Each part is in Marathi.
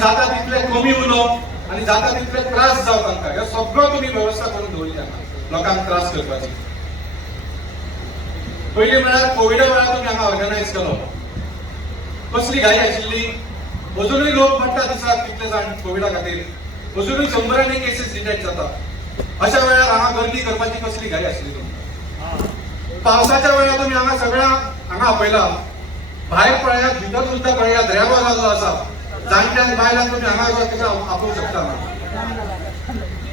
जाता तितले कमी उलोवप आनी जाता तितले त्रास जावं तांकां हे सगळो तुमी व्यवस्था करून दवरिता लोकांक त्रास करपाची. पयलीं म्हळ्यार कोविडा वेळार तुमी हांगा ऑर्गनायज केलो. कसली घाई आशिल्ली. अजुनूय लोक म्हणटा दिसाक कितले जाण कोविडा खातीर अजुनूय 100 केसीस डिटेक्ट जाता. अशा वेळार हांगा गर्दी करपाची कसली घाई आशिल्ली तुमकां. पावसाच्या वेळार तुमी हांगा सगळ्या हांगा आपयला. भायर पळयात भितर सुद्दां पळयात रेबो जाल्लो आसा. जाणट्यांक बायलांक तुमी हांगा कशें आपोवंक शकता ना.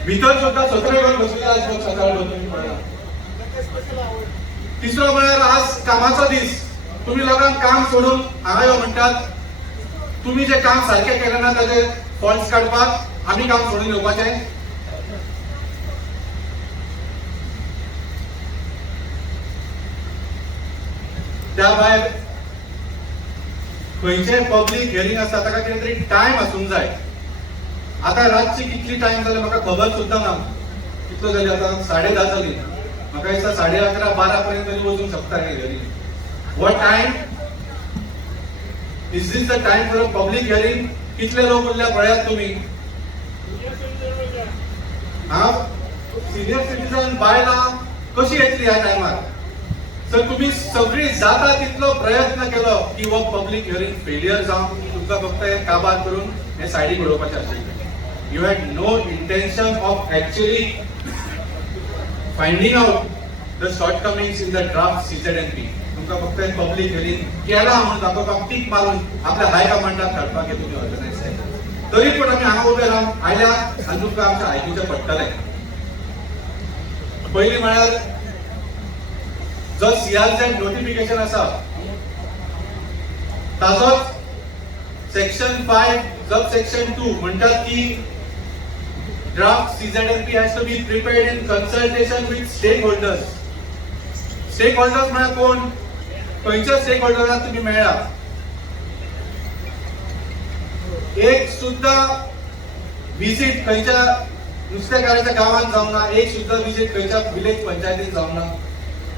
भितर सुद्दां सतरे करून बसलेले आसा सकाळ तुमी पळयात. तिसरो म्हळ्यार आज कामाचो दीस. तुम्ही लोकांक काम सोडून हांगा यो म्हणटात. तुम्ही जे काम सारखे केले ना ताचे फॉल्ट्स काडपाक आमी काम सोडून येवपाचें. त्या भायर खंयचेय पब्लीक हियरिंग आसा ताका कितें तरी टायम आसूंक जाय. आतां रातची कितली टायम जाली म्हाका खबर सुद्दां ना. कितलो जाली आतां 10:30 जाली. म्हाका दिसता 11:30 12 पर्यंत तरी वचूंक शकता हे hearing. What time? Is this the time for a public hearing? कितले लोक उरल्या पळयात तुम्ही. हा सिनियर सिटीजन बायलां कशी येतली ह्या टायमार. सर तुम्ही सगळी जाता तितलो प्रयत्न केलो की हो पब्लिक हियरिंग फेलियर जावन तुमकां फक्त हे काबार करून हे सायडीक उडोवपाचें आशिल्लें. You had no intention of actually finding out the shortcomings in the draft CZNP. तुमकां फक्त पब्लिक हियरिंग केला म्हणून दाखोवपाक टीक मारून आपल्या हाय कमांडाक धाडपाक हे तुमी ऑर्गनायज केलें. तरी पूण आमी हांगा उबे रावन आयल्या आनी तुमकां आमचें आयकुचें पडटलें. पयलीं म्हळ्यार जो CRZ नोटिफिकेशन आसा ताजोच सेक्शन 5 सब सेक्शन 2 म्हणटात की draft CZNP has to be prepared in consultation with stakeholders. Stakeholders म्हळ्यार कोण. खंयच्या स्टेकहोल्डराक तुम्ही मेळ्ळा. एक सुद्दां विजीट खंयच्या नुस्तेकाराच्या गांवांत जावंक ना. एक सुद्दां विजीट खंयच्या विलेज पंचायतीन जावंक ना.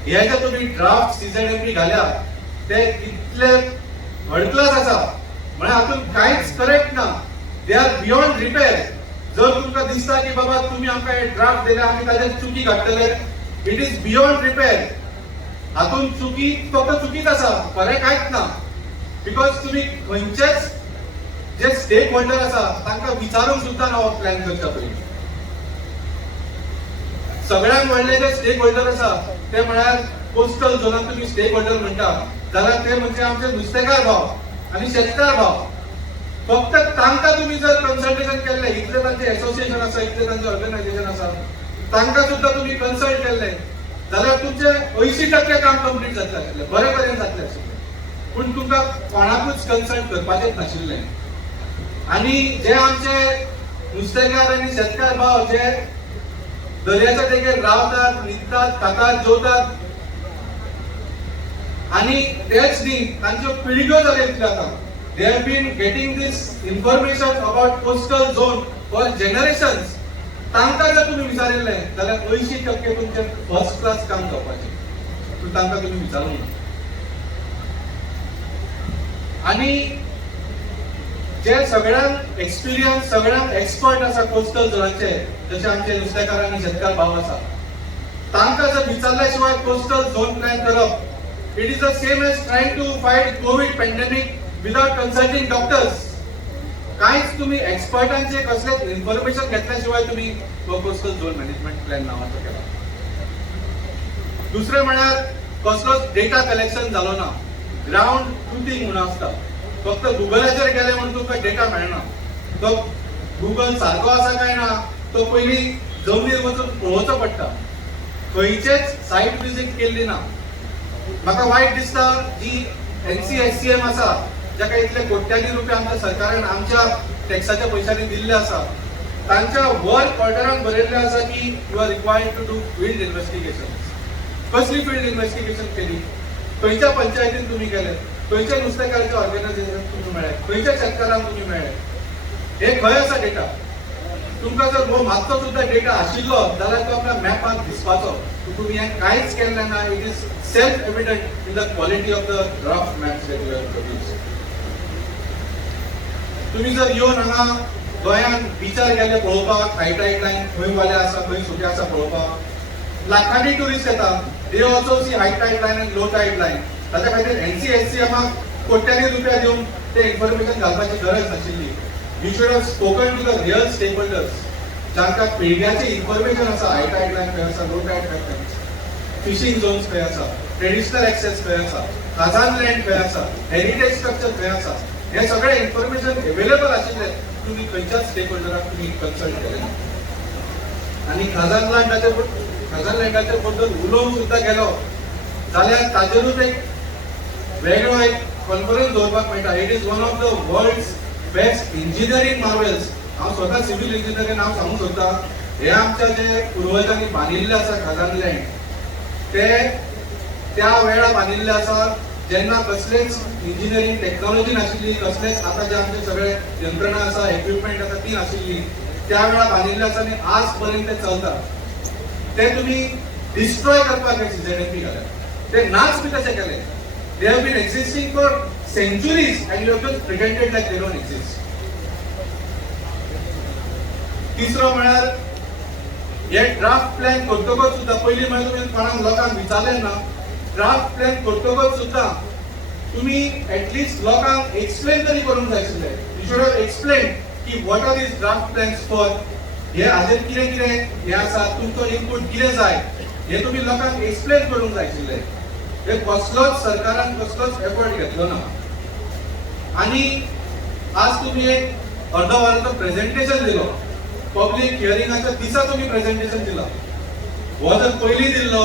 हे जे तुम्ही ड्राफ्ट CZNP घाल्या ते इतले हडक्लस आसा म्हळ्यार हातून कांयच करेक्ट ना. They are beyond repair. जर तुमकां दिसता की बाबा तुम्ही आमकां हे ड्राफ्ट दिले आमी ताजेर चुकी काडटले. It is beyond repair. हातून चुकी फक्त चुकीच आसा खरें कांयच ना. बिकॉज तुम्ही खंयचेच जे स्टेक होल्डर आसा तांकां विचारूंक सुद्दां ना हो प्लॅन करच्या पयलीं. सगळ्यांत व्हडले जे स्टेक होल्डर आसा ते म्हळ्यार कोस्टल झोनाक तुम्ही स्टेक होल्डर म्हणटा जाल्यार ते म्हणजे आमचे नुस्तेकार भाव आनी शेतकार भाव. फक्त तांकां तुम्ही जर कन्सल्टेशन केल्ले इतले तांचे एसोसिएशन आसा इतले तांचे ऑर्गनायझेशन आसा तांकां सुद्दां तुम्ही कन्सल्ट केल्ले जाल्यार तुमचे 80% काम कंप्लीट जातले आशिल्ले. बरे तरेन जातले आशिल्ले. पूण तुमकां कोणाकूच कन्सल्ट करपाचेंच नाशिल्लें. आनी जे आमचे नुस्तेकार आनी शेतकार भाव जे दर्याच्या देगेर रावतात न्हिदतात खातात जेवतात आनी तेच न्ही तांच्यो पिळग्यो जाल्यो आतां. They have been getting this information about coastal zone for generations. तांकां जर तुम्ही विचारिल्ले जाल्यार 80% तुमचे फर्स्ट क्लास काम जावपाचें. पूण तांकां तुम्ही विचारूंक ना. आनी जे सगळ्यांत एक्सपिरियन्स सगळ्यांत एक्सपर्ट आसा कोस्टल झोनाचे जशे आमचे नुस्तेकार आनी शेतकार भाव आसा तांकां जर विचारल्या शिवाय कोस्टल झोन प्लॅन करप it is the same as trying to fight COVID pandemic without consulting doctors. कांयच तुम्ही एक्सपर्टांचे कसलेच इन्फॉर्मेशन घेतल्याशिवाय तुम्ही कोस्टल झोन मॅनेजमेंट प्लॅन नावाचो केला. दुसरे म्हळ्यार कसलोच डेटा कलेक्शन जालो ना. ग्राउंड ट्रुथिंग म्हणून आसता. फक्त गुगलाचेर गेले म्हणून तुमकां डेटा मेळना. तो गुगल सारको आसा काय ना तो पयलीं जमनीर वचून पळोवचो पडटा. खंयचेच सायट विजीट केल्ली ना. म्हाका वायट दिसता जी NCSCM आसा जाका इतले कोट्यांनी रुपया आमच्या सरकारान आमच्या टॅक्साच्या पयशांनी दिल्ले आसा तांच्या वर्क ऑर्डरान बरयल्ले आसा की you are required to do field investigation. कसली फील्ड इन्व्हेस्टिगेशन केली. खंयच्या पंचायतीन तुम्ही गेले. खंयच्या नुस्तेकाराच्या ऑर्गनायझेशन तुम्ही मेळ्ळे. खंयच्या शेतकारांक तुम्ही मेळ्ळे. हे खंय आसा डेटा. तुमकां जर हो मातसो सुद्दां डेटा आशिल्लो जाल्यार तो आपल्या मॅपार दिसपाचो. तुम्ही हे कांयच केल्लें ना. It is self evident in the quality of the draft maps that you have produced. तुम्ही जर येवन हांगा गोंयान बिचार गेले पळोवपाक हायटाईड लायन खंय वाले आसा खंय सुके आसा पळोवपाक लाखांनी टुरिस्ट येता they also see high tide line आनी लो टाईड लायन ताच्या खातीर NCSCMक कोट्यांनी रुपया दिवन ते इन्फॉर्मेशन घालपाची गरज नाशिल्ली you should have spoken to the real stakeholders जांकां पिळग्याचे इन्फॉर्मेशन आसा हायटाईड लायन खंय आसा लो टाईड खंय आसा फिशिंग झोन्स खंय आसा ट्रेडिशनल एक्सेस खंय आसा खाजान लँड खंय आसा हेरिटेज स्ट्रक्चर खंय आसा हे सगळे इन्फॉर्मेशन अवेलेबल आशिल्ले तुम्ही खंयच्याच स्टेक होल्डराक तुम्ही कन्सल्ट केले आणि खाजान लँडाच्या बद्दल उलोवंक सुद्धा गेलो जाल्यार ताजेरूच एक वेगळो एक कॉन्फरन्स दवरपाक मेळटा it is one of the world's best engineering marvels हांव स्वता सिव्हिल इंजिनियरींग हांव सांगूंक सोदतां हे आमच्या जे पुर्वजांनी बांदिल्ले आसा खाजान लँड ते त्या वेळा बांदिल्ले आसा जेन्ना कसलेच इंजिनियरींग टेक्नॉलॉजी नाशिल्ली कसलेच आता जे आमचे सगळे यंत्रणा आसा इक्विपमेंट आसा ती नाशिल्ली त्या वेळा बांदिल्ले आसा आनी आज पर्यंत ते चलता ते तुम्ही डिस्ट्रॉय करपाक CZMP घाले ते नाच बी तशें केले they have been existing for centuries and you have just pretended like they don't exist तिसरो म्हळ्यार हे ड्राफ्ट प्लॅन करतकच सुद्धा पयलीं म्हळ्यार तुमी कोणाक लोकांक विचारलें ना ड्राफ्ट प्लॅन करतकच सुद्धा तुम्ही ऍटलीस्ट लोकांक एक्सप्लेन तरी करूंक जाय आशिल्लें यू शुड हॅव एक्सप्लेन की what are these draft plans for हे हाजेर कितें कितें हे आसा तुमचो इनपूट कितें जाय हे तुम्ही लोकांक एक्सप्लेन करूंक जाय आशिल्लें हे कसलोच सरकारान कसलोच एफर्ट घेतलो ना आणि आज तुम्ही एक अर्द वराचो प्रेझेंटेशन दिलो पब्लीक हियरिंगाच्या दिसा तुम्ही प्रेझेंटेशन दिला हो जर पयलीं दिल्लो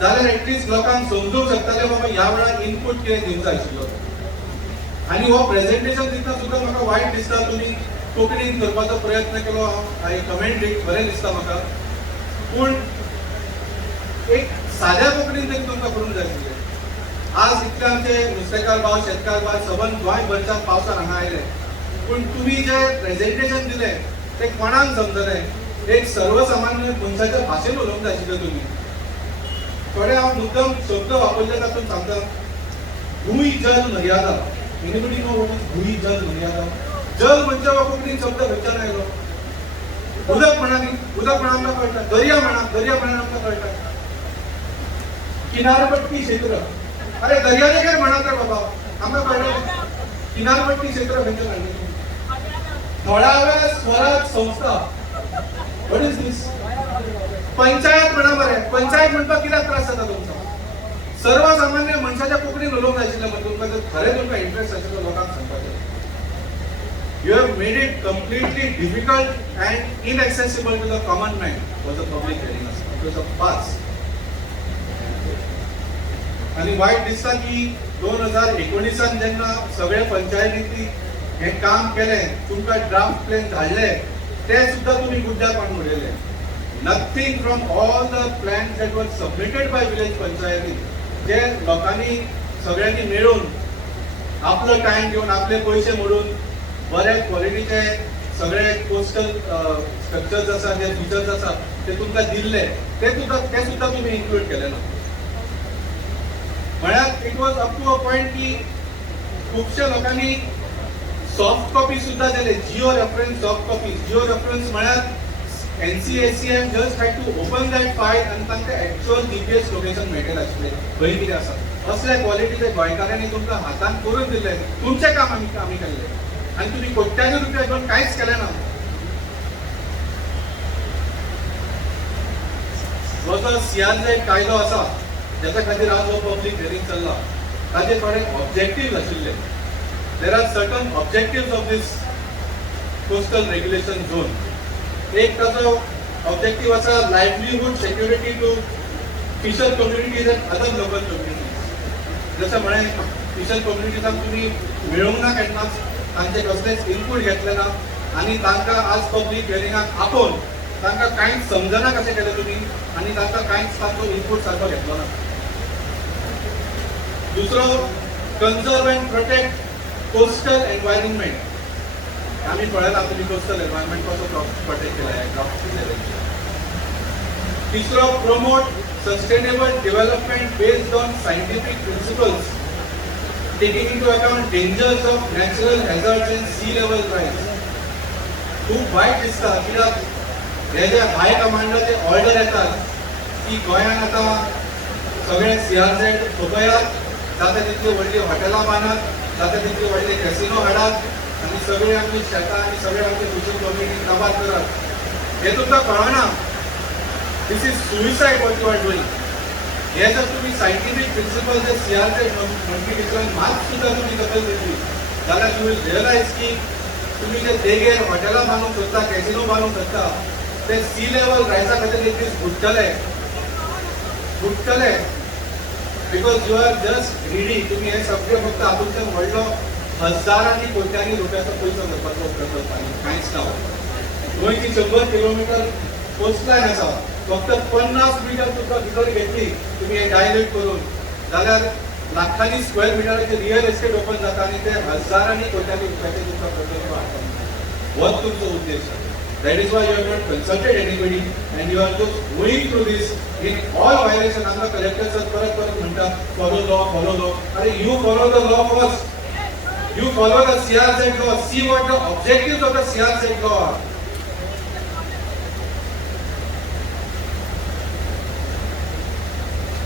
जाल्यार एटलीस्ट लोकांक समजूंक शकताले बाबा ह्या वेळार इनपूट कितें दिवंक जाय आशिल्लो आनी हो प्रेझेंटेशन दितना सुद्दां म्हाका वायट दिसता तुमी कोंकणीन करपाचो प्रयत्न केलो हांवें कमेंट बरें दिसता म्हाका पूण एक साद्या कोंकणीन तरी तुमकां करूंक जाय आशिल्लें आज इतले आमचे नुस्तेकार भाव शेतकार भाव सबंद गोंय भरच्यान पावसान हांगा आयले पूण तुमी जे प्रेझेंटेशन दिलें ते कोणाक समजलें एक सर्वसामान्य मनशाच्या भाशेन उलोवंक जाय आशिल्लें तुमी थोडे हांव मुद्दम शब्द वापरले तातूंत सांगता भूई जल मर्यादा एनीबडी नो व्हॉट इज भूई जल मर्यादा जल म्हणजे हो कोंकणीन शब्द खंयच्यान आयलो उदक म्हणा आमकां कळटा दर्या म्हणा आमकां कळटा किनारपट्टी क्षेत्र अरे दर्यादेगेर म्हणा तर बाबा आमकां कळटा किनारपट्टी क्षेत्र खंयच्यान हाडलें थोड्या स्वराज संस्था व्हॉट इज दिस पंचायत म्हणा बरें पंचायत म्हणपाक कित्याक त्रास जाता तुमकां सर्वसामान्य मनशाच्या कोंकणीन उलोवंक जाय आशिल्लें तुमकां जर खरें तुमकां इंटरेस्ट आशिल्लो लोकांक सांगपाचें you have made it completely difficult and inaccessible to the common man for the public hearing because of पास आणि वायट दिसता की 2019 जेन्ना सगळे पंचायतींनी हे काम केलें तुमकां ड्राफ्ट प्लॅन धाडले ते सुद्दां तुमी गुड्ड्यार पाडून उडयले nothing from all the plans that were submitted by village पंचायती जे लोकांनी सगळ्यांनी मेळून आपलो टायम घेवन आपले पयशे मोडून बरे क्वॉलिटीचे सगळे कोस्टल स्ट्रक्चर्स आसा जे फीचर्स आसा ते तुमकां दिल्ले ते सुद्दां तुमी इन्क्लूड केले ना म्हळ्यार it was up to a point की खुबशे लोकांनी सॉफ्ट कॉपी सुद्धा दिले geo reference soft copy geo reference म्हळ्यार NCSCM just had to open that file आनी तांकां एक्चुअल GPS लोकेशन मेळटलें आशिल्लें खंय कितें आसा असले क्वॉलिटीचे गोंयकारांनी तुमकां हातान करून दिले तुमचें काम आमी केल्लें आनी तुमी कोट्यांनी रुपया घेवन कांयच केलें ना हो जो CRZ कायदो आसा ज्याच्या खातीर आज हो पब्लीक हियरिंग चल्ला ताचे थोडे ऑब्जेक्टिव्ह आशिल्ले there are certain objectives of this coastal regulation zone एक ताजो ऑब्जेक्टिव्ह आसा livelihood security to fisher communities and other local communities जशें म्हळें फिशर कम्युनिटीजांक तुमी मेळोवंक ना केन्नाच तांचे कसलेच इनपूट घेतले ना आनी तांकां आज पब्लीक हियरिंगाक आपोवन तांकां कांयच समजना कशें केलें तुमी आनी तांकां कांयच तांचो इनपूट सारको घेतलो ना दुसरो conserve end protect coastal environment आम्ही पळयला तुमी कोस्टल एनवायरमेंट कसो प्रोटेक्ट केला आहे ड्राफ्ट तिसरो promote sustainable development based on scientific principles taking into account dangers of natural hazards and sea level rise. खूप वाईट दिसता कित्याक हे जे हाय कमांडाचे ऑर्डर येतात की गोंयांत आतां सगळे CRZ सोपयात, जाता तितली व्हडली हॉटेलां बांदात, जाता तितली व्हडली कॅसिनो हाडात आनी सगळे आमची शेतां आनी सगळे आमचे फिशींग कम्युनिटी काबार करात. हे तुमकां कळना. This is suicide what you are doing. हे जर तुम्ही सायंटिफिक प्रिन्सिपल जे CRZ म्हणपी विचारून मात सुद्दां तुमी दखल घेतली जाल्यार यू वील रियलायज की तुम्ही जे देगेर हॉटेलां बांदूंक सोदता, कॅसिनो बांदूंक सोदता, ते सी लेवल रायजा खातीर एक दीस बुडटले because you are just greedy. तुम्ही हे सगळे फक्त हातूंतल्यान व्हडलो हजारांनी कोट्यांनी रुपयाचो पयसो करपाचो प्रकल्प आनी कांयच ना. गोंयची 100 किलोमीटर कोस्टलायन आसा. फक्त 50 मिटर तुमकां भितर घेतली तुम्ही हे डायल्यूट करून जाल्यार लाखांनी स्क्वेअर मिटराचे रियल एस्टेट ओपन जाता आनी ते हजारांनी कोट्यांनी रुपयाचे तुमकां प्रकल्प हाडटा. होच तुमचो उद्देश. That is why you have not consulted anybody and you are just going through this in all violation. आमकां कलेक्टर सर परत म्हणटा follow law. अरे you follow the law first. You follow the CRZ law. See what the objectives of the CRZ law are.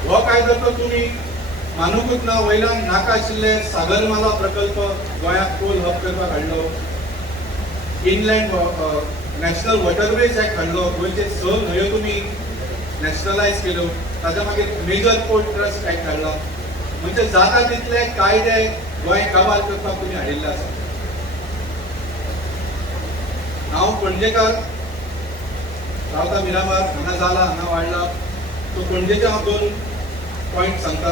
हो कायदो तर तुम्ही मानूकूच ना. वयल्यान नाका आशिल्ले सागरमाला प्रकल्प गोंयांत कोल हब करपाक हाडलो. इनलँड नॅशनल वॉटरवेज एक्ट हाडलो. गोंयचे 6 न्हंयो तुम्ही नॅशनलायज केल्यो. ताच्या मागीर मेजर पोर्ट ट्रस्ट एक्ट हाडला. म्हणजे जाता तितले कायदे गोंय काबार करपाक तुम्ही हाडिल्ले आसा. हांव पणजेकार रावता मिरामार, हांगा जाला, हांगा वाडला. सो पणजेचे हांव 2 पॉयंट सांगता.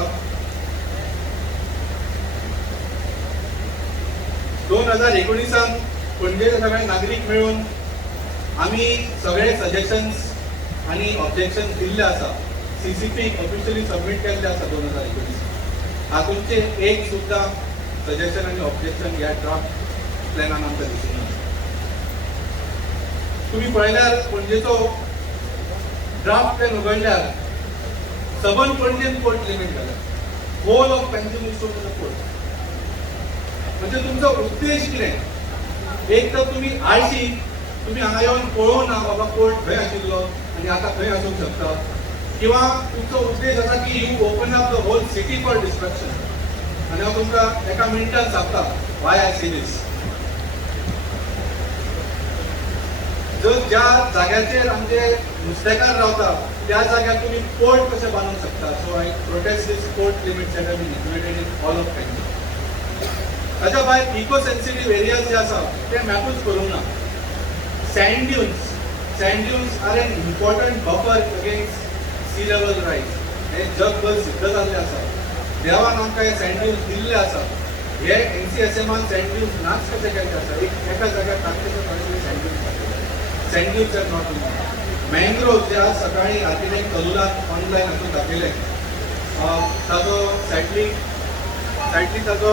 2019 पणजेचे सगळे नागरीक मेळून आम्ही सगळे सजेशन्स आणि ऑब्जेक्शन दिल्ले आसा. CCP ऑफिशियली सबमिट केल्ले आसा 2019. हातूंचे एक सुद्दां सजेशन आणि ऑब्जेक्शन ह्या ड्राफ्ट प्लॅनान आमकां दिसूंक ना. तुम्ही पळयल्यार पणजेचो ड्राफ्ट प्लॅन उगडल्यार सबन पणजेन पोर्ट लिमीट घाला. Whole of pencil port. म्हणजे तुमचो उद्देश कितें? एक तर तुम्ही आयशी तुम्ही हांगा येवन पळोवं ना बाबा पोर्ट खंय आशिल्लो आनी आतां खंय आसूंक शकता, किंवा तुमचो उद्देश आसा की you open up the whole city for destruction. आनी हांव तुमकां एका मिनटान सांगता वाय आय सी दिस. ज्या जाग्याचेर आमचे नुस्तेकार रावता त्या जाग्यार तुम्ही पोर्ट कशें बांदूंक शकता. So I protest this port limit set been included in all of pension. ताच्या भायर इको सेन्सिटीव एरियाज जे आसा ते मॅपूच करूंक ना. Sand dunes are an important buffer against sea level rise. हे जगभर सिद्ध जाल्ले आसा. देवान आमकां हे सँड ड्यून्स दिल्ले आसा. हे NCSMान सँड ड्यून्स नाच कशे केल्ले आसा. एका जाग्यार तांचे sand dunes are not in. Mangrove जे आज सकाळी आर्किटेक्ट कलुलान ऑनलायन हातूंत दाखयले ताजो सॅटली ताजो